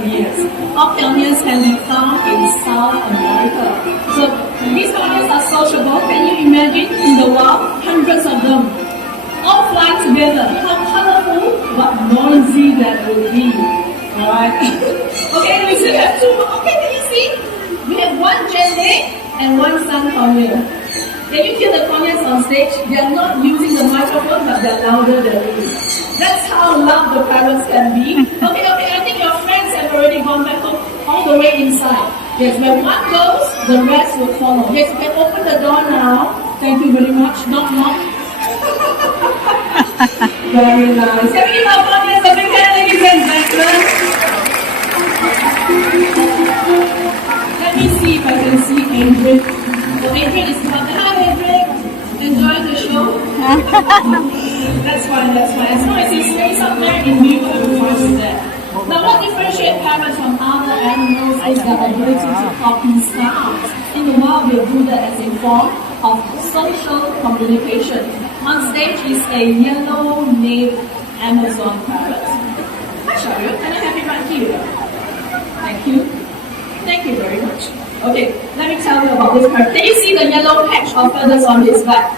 pioneers. All pioneers can be found in South America. So these pioneers are sociable. Can you imagine in the wild, hundreds of them all fly together? How colorful but noisy that will be. Alright. Okay, we still have two more. Okay, can you see? We have one Jenny and one Sun Pioneer. Can you hear the pioneers on stage? They are not using the microphone, but they're louder than me. That's how loud the parents can be. Okay, I think your friends have already gone back home all the way inside. Yes, when one goes, the rest will follow. Yes, you can open the door now. Thank you very much. Knock, knock. Very nice. Can we give our pioneers a big hand, ladies and gentlemen? Let me see if I can see Adrian. So Adrian is not there. Hi Adrian. Enjoying the show? That's fine. As long as he stays up there in view, I'm fine with that. Now what differentiates parrots from other animals is their ability to copy sounds. In the wild, they do that as a form of social communication. On stage is a yellow-naped Amazon parrot. Hi Sharia, can I have you right here? Thank you. Thank you very much. Okay, let me tell you about this parrot. Can you see the yellow patch of feathers on his back?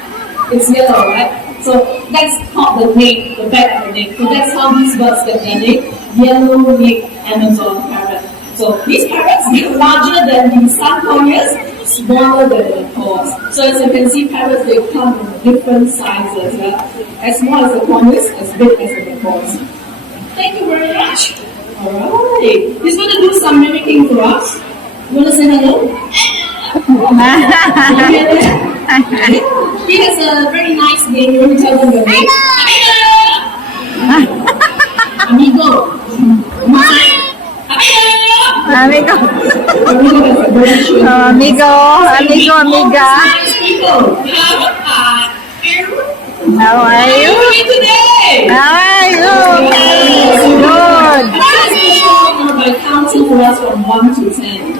It's yellow, right? So that's called the nape, the back of the nape. So that's how these birds get their name, yellow-naped Amazon parrot. So these parrots are larger than the sun poniers, smaller than the macaws. So as you can see, parrots, they come in different sizes. Right? As small as the poniers, as big as the macaws. Thank you very much. Alright, he's going to do some mimicking for us. You want to say hello? He has a very nice name. Let me tell them your name. Amigo. Amigo. Amigo, amiga. How are you? How are you? Good. By counting for us from 1 to 10.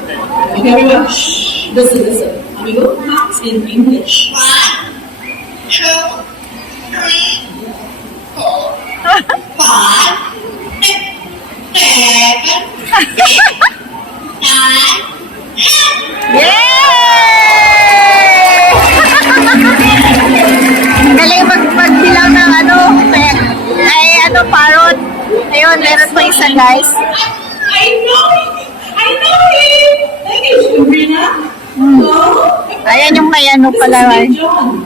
Okay, everyone, shh. Listen. Amigo, count in English. 1, 2, 3, 4, 5, 6, 7, 8, 9, 10. Yay! Galing magbilang ng parrot. Ayun, meron pa isa, guys. I know him. Thank you, Sabrina. Ayan yung may pala. John.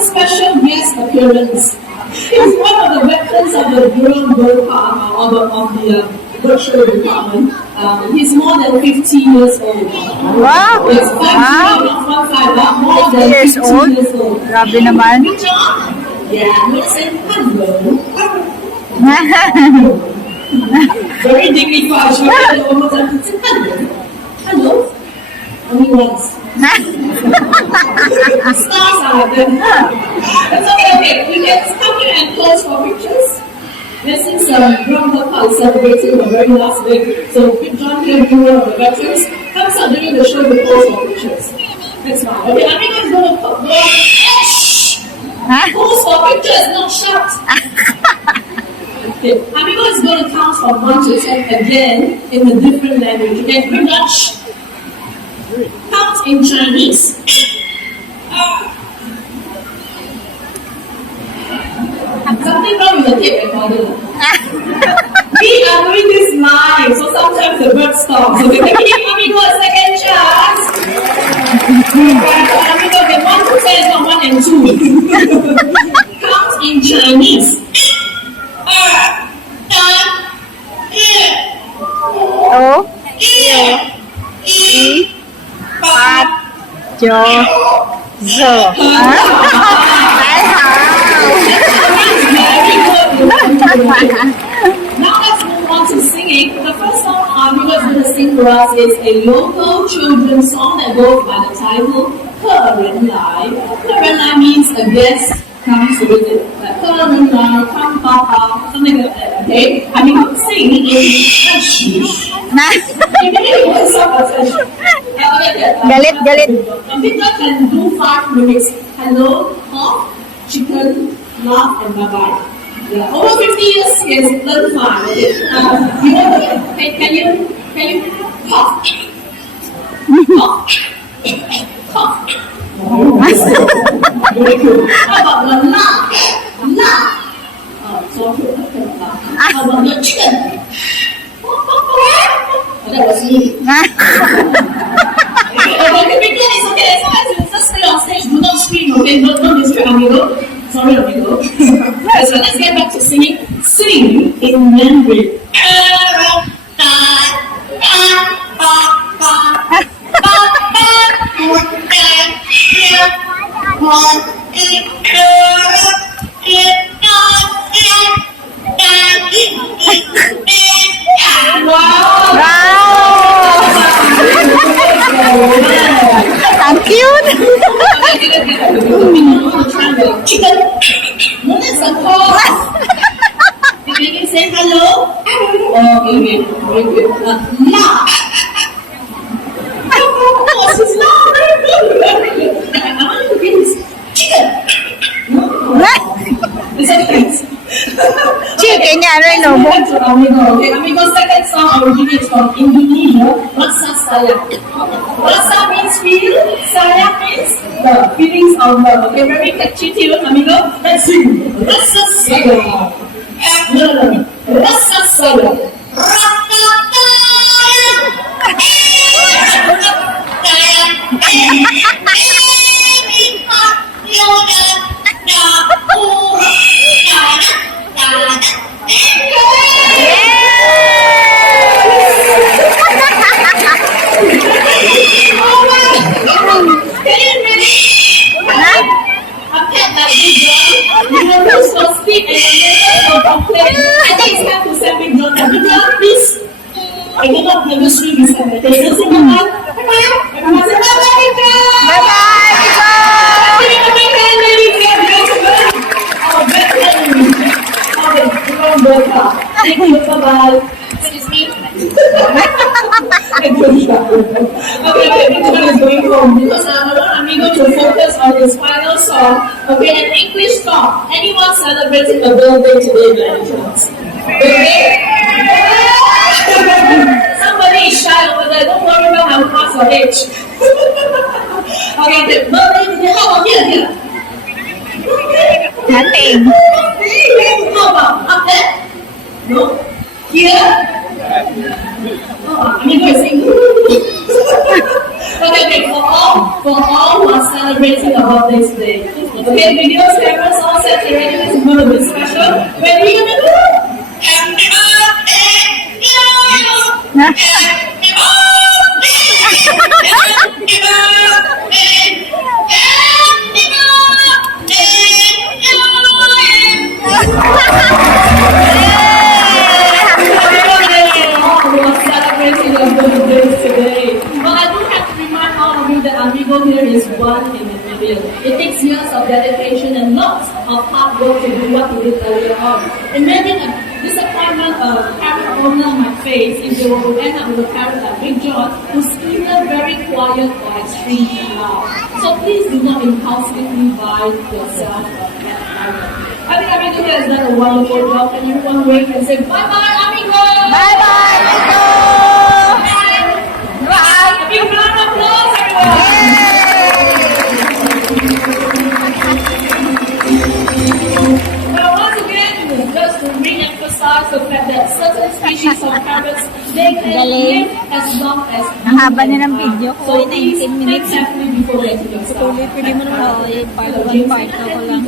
Special guest appearance. He's one of the veterans of the Durham Bird Park, of the bird show department. He's more than 50 years old. Wow! He's more than 50 years old. Grabe naman. John? Yeah, listen, hello. Very dignified. She said almost everything. Hello. Only once. Stars are like that. It's okay. We can come here and pose for pictures. Since Grandpa is celebrating her very last week, so Big John here, one of the veterans, comes out during the show to pose for pictures. That's fine. Okay, Amigo is going to pose for pictures, not shout. Okay, Amigo is going to count from 1 to 10 again in a different language. Okay, bring that. Count in Chinese. Something wrong with the tape recorder. We are doing this live, so sometimes the bird stops. Okay, can we give Amigo a second chance? Amigo, okay, 1 to 10 is not 1 and 2. Count in Chinese. Oh. Jo. Zo. Now let's move on to singing. The first song Amigo is going to sing for us is a local children's song that goes by the title Ke Ren Lai. Ke Ren Lai means a guest comes to visit. Ke Ren Lai, come papa, something like that. Okay? Amigo sing in English. Galit. Amigo can do 5 lyrics. Hello, cough, chicken, laugh, and bye-bye. Yeah, over 50 years, yes, learn fine. You know, can you cough? Cough. Cough. Very good. How about the laugh? Laugh. So good. How about the chicken? That was me. Okay, begin is okay. As long as you just stay on stage, do not scream, okay? Don't distract amigo. Sorry, amigo. Right, so let's get back to singing. Sing in Mandarin. Ang cute! Chicken. No, that's a call. Did you say hello? Okay, very good. Laugh. Oh, this is not very good. Very good. I want you to get this chicken. It's okay. Chicken yan, ano mo? Okay, amigo, second song originates from Indonesia. Rasa sayang. Rasa means feel, sayang means the feelings of love. Okay, very catchy tune, amigo. Let's sing. Rasa sayang. No. Rasa sayang. I do not never see this at the table. Thank you, bye-bye. Excuse me. Okay, which one is going home? Because I want amigo to focus on his final song. Okay, an English song. Anyone celebrating a birthday today, Valentine's? Somebody is shy over there. Don't worry about how past your age. Okay, the birthday today. How about here? Nothing. How about up there? No? Here? Oh, amigo is saying. Okay, for all who are celebrating a birthday today. Okay, videos, cameras, all set already. This is going to be special. Ready? Happy birthday, you. Happy today. Well, I do have to remind all of you that Amigo here is one in a million. It takes years of dedication and lots of hard work to do what he did earlier on. Imagine a disappointment parent owner might face if they were to end up with a parent like Big John, who's either very quiet or extremely loud. So please do not impulsively buy yourself a pet parrot. I think Amigo here has done a wonderful job, and everyone wave and say bye-bye, Amigo! Bye-bye, Amigo! A big round of applause, everyone! Well, once again, just to re-emphasize the fact that certain species of parrots, they can live as long as Ang haba na ng video ko, so please 19 think minutes. carefully before letting yourself. Tuloy, pwede mo naman ako part 1 part ako lang.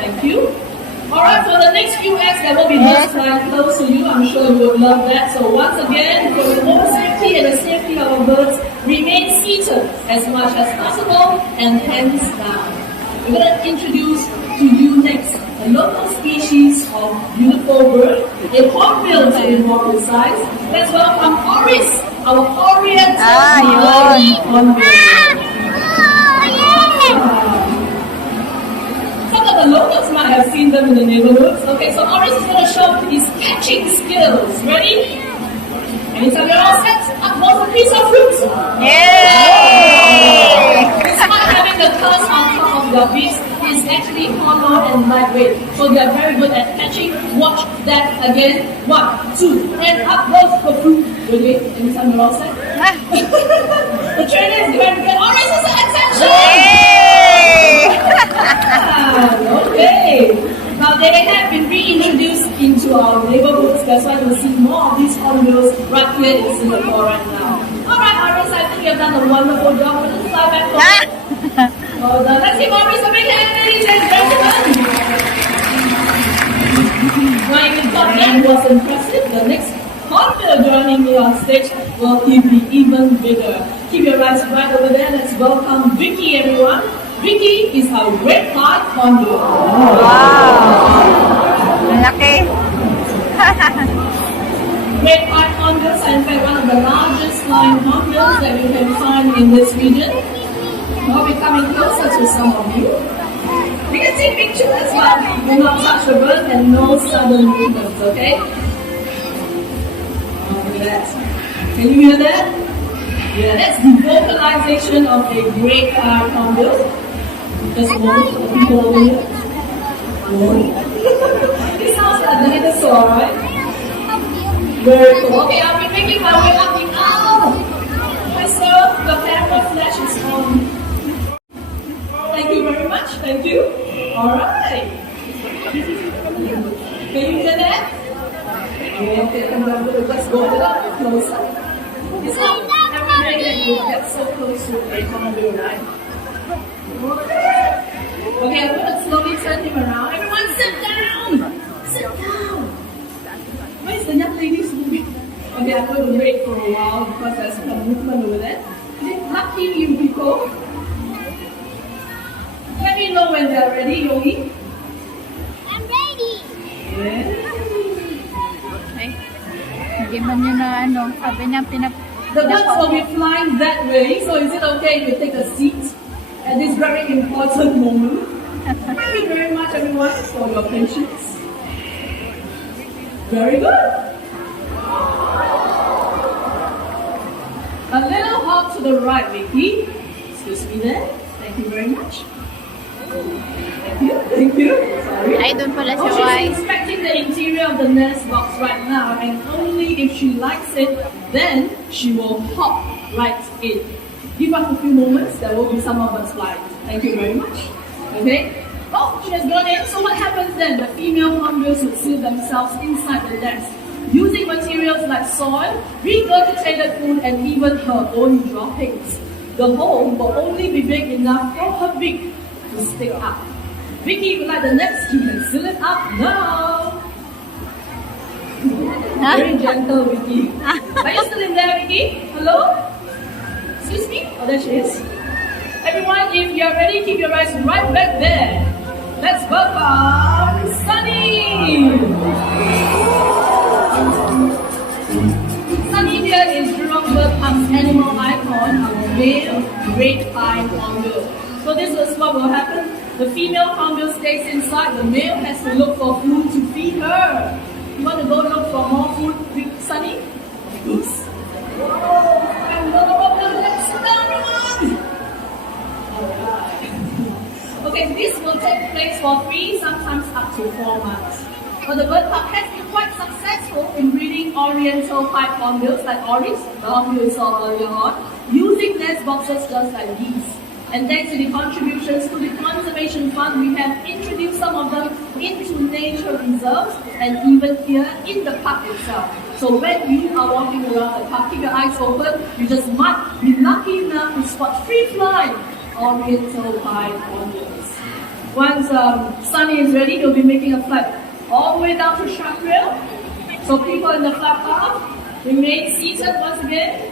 Thank you. Alright, for the next few acts that will be just flying close to you, I'm sure you would love that. So once again, for your own safety and the safety of our birds, remain seated as much as possible and hands down. We're going to introduce to you next a local species of beautiful bird, a hornbill to be more precise. Let's welcome Oris, our oriental hornbill. Some of the locals might have seen them in the neighborhoods. Okay, so Oris is going to show his catching skills. Ready? Anytime you're all set, up goes a piece of fruit. Yay! Despite having the curse on top of the beast, he is actually hollow and lightweight. So they are very good at catching. Watch that again. 1, 2, and up goes the fruit. Really? Anytime you're all set? The trainer is going to get orange as an attention. Okay. Now they have been reintroduced into our neighborhoods. That's why we'll see more of these hornbills right here in Singapore right now. Alright, Iris, I think you've done a wonderful job. Let's fly back home. Well done. Let's give Iris a big hand, ladies and gentlemen. Now, if you thought that was impressive, the next hornbill joining me on stage will be even bigger. Keep your eyes right over there. Let's welcome Vicky, everyone. Vicky is a red-eyed hornbill. Malaki. Red-eyed hornbills are in fact one of the largest flying hornbills that you can find in this region. Now we're coming closer to some of you. You can take pictures, but do not touch the bird and no sudden movements, okay? Oh, look at that. Can you hear that? Yeah, that's the vocalization of a red-eyed hornbill. Just one for the people over here. It sounds like a dinosaur, right? Very cool. Okay, I'll be making my way up the aisle. So the camera flash is on. Thank you very much. Thank you. Alright. Can you hear that? Okay, let's go a little closer. It's not every day that you get so close to a hornbill, right? Okay, I'm going to slowly turn him around. Everyone sit down! Sit down! Where is the young ladies moving? Okay, I'm going to wait for a while because there's some movement over there. Lucky you people. Let me know when they're ready, Yogi. I'm ready. Yeah. Hindi man yun na ano, sabi niya The birds will be flying that way, so is it okay if you take a seat at this very important moment? Thank you very much, everyone, for your patience. Very good. A little hop to the right, Vicky. Excuse me there. Thank you very much. Thank you. Sorry. Ay, doon pala Oh, siya, she's Wai. inspecting the interior of the nest box right now, and only if she likes it, then she will hop right in. Give us a few moments, there will be some of us flying. Thank you very much. Okay? Oh, she has gone in. So what happens then? The female hornbills would seal themselves inside the nest, using materials like soil, regurgitated food, and even her own droppings. The hole will only be big enough for her beak to stick up. Vicky, if you like the nest, you can seal it up now. Very gentle, Vicky. Are you still in there, Vicky? Hello? Excuse me? Oh, there she is. Everyone, if you're ready, keep your eyes right back there. Let's welcome Sunny! Sunny here is Jurong Bird Park's animal icon, our male red-eyed hornbill. So this is what will happen. The female hornbill stays inside, the male has to look for food to feed her. You want to go look for more food with Sunny? Yes. Okay, this will take place for 3, sometimes up to 4 months. But the bird park has been quite successful in breeding oriental pied hornbills like Oryx, the hornbill we saw earlier on, using nest boxes just like these. And thanks to the contributions to the Conservation Fund, we have introduced some of them into nature reserves and even here in the park itself. So when you are walking around the park, keep your eyes open, you just might be lucky enough to spot free-flying oriental pied hornbills. Once Sunny is ready, he'll be making a flight all the way down to Shark Rail. So people in the flight path, remain seated once again.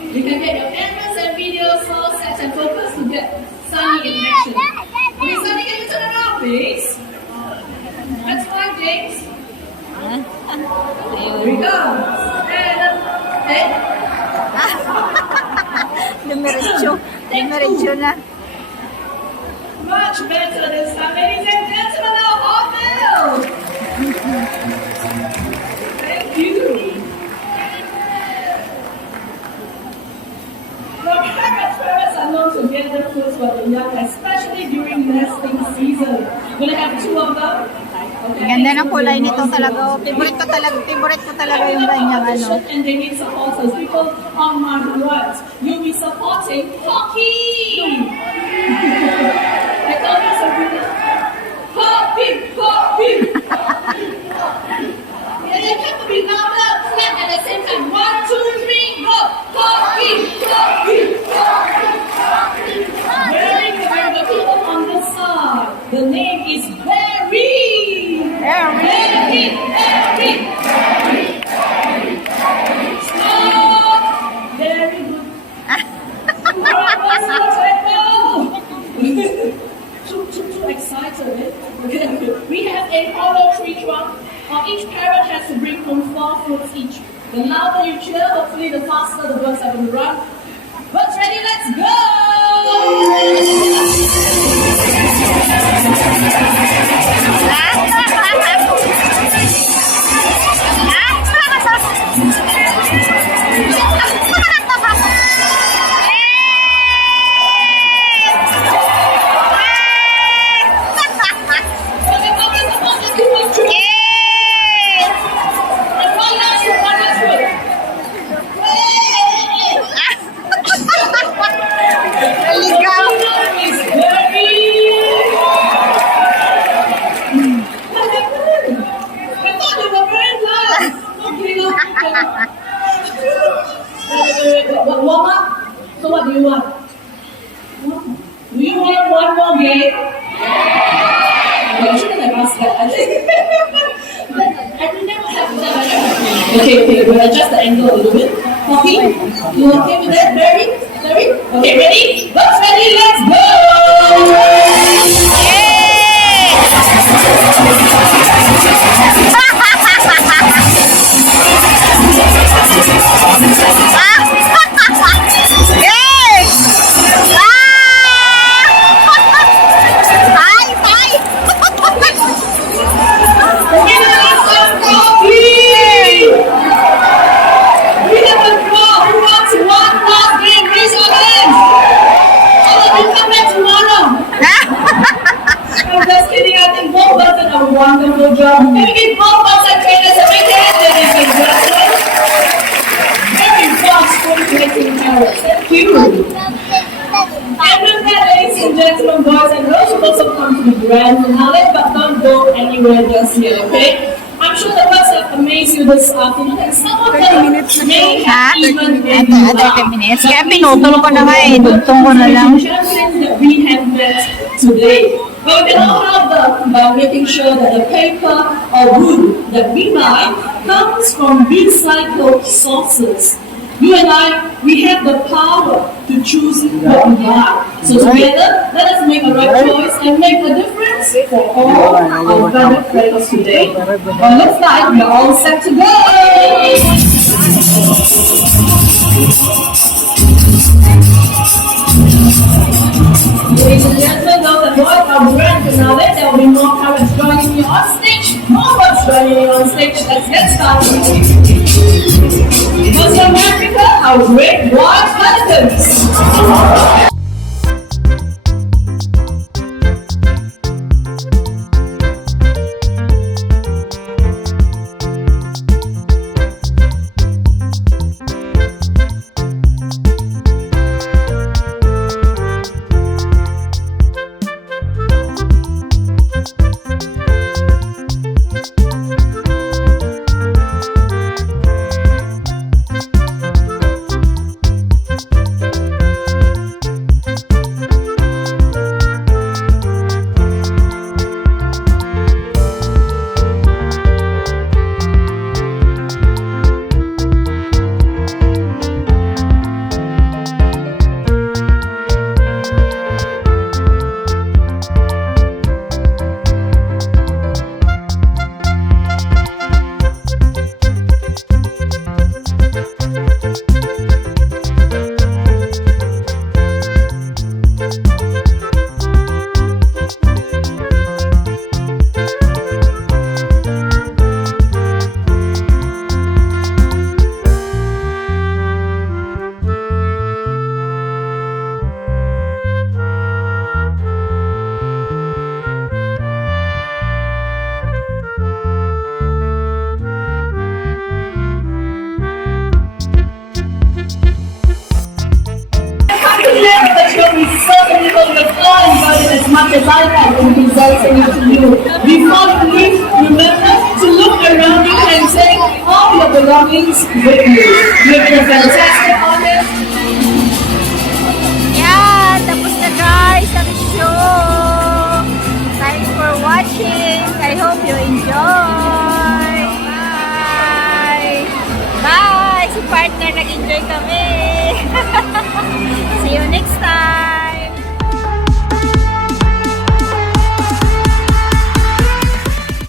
You can get your cameras and videos all set and focus to get Sunny in action. Okay, Sunny, can you turn around, please? That's fine, James. Here we go. And, Dumiretso. Dumiretso na. much better this time, ladies and gentlemen, our hornbill. Thank you. The parrots are known to gather fruits for the young, especially during ng kulay nito talaga. Oh. Favorite ko talaga yung ganyang ano. And they need supporters. People on my right, you'll be supporting hockey. I told you Sabrina. Hockey, hockey. And you have to be louder, clap at the same time. 1, 2, 3, go. Hockey, hockey, hockey. Very good. The people on this side. The name is Barry. Barry. Stop. Very good. Alright, let's go. Too excited. Okay. We have a hollow tree trunk. Each parent has to bring home 4 fruits each. The louder you cheer, hopefully the faster the birds are going to run. Birds ready, let's go! Warm up? So what do you want? Do you want one more game? You shouldn't have asked that. I never have that. Okay, we'll adjust the angle a little bit. Poppy, you okay with that? Barry? Okay, ready? What's ready? Let's go! Wonderful job. Can we give both outside trainers a big hand, ladies and gentlemen? Very fast coordinating parents. Thank you. And with that, ladies and gentlemen, boys and girls, we'll also come to the grand finale, but don't go anywhere just yet, okay? I'm sure the birds have amazed you this afternoon, and some of them may have even made you laugh. 30 minutes. Kaya pinutol ko na nga eh. Dugtong ko na lang. Champions that we have met today. But we can all help them by making sure that the paper or wood that we buy comes from recycled sources. You and I, we have the power to choose what we buy. So together, let us make a right choice and make a difference for all our fellow friends today. Well, looks like we're all set to go. Ladies and gentlemen, girls and boys, our grand finale, there will be more parents joining you on stage, more birds joining you on stage. Let's get started. Because from Africa, our great white pelicans. saying to you. Before you leave, remember to look around you and take all your belongings with you. You've been a fantastic audience. Yan, tapos na guys ang show. Thanks for watching. I hope you enjoy. Bye. Bye. Si partner nag-enjoy kami. See you next time.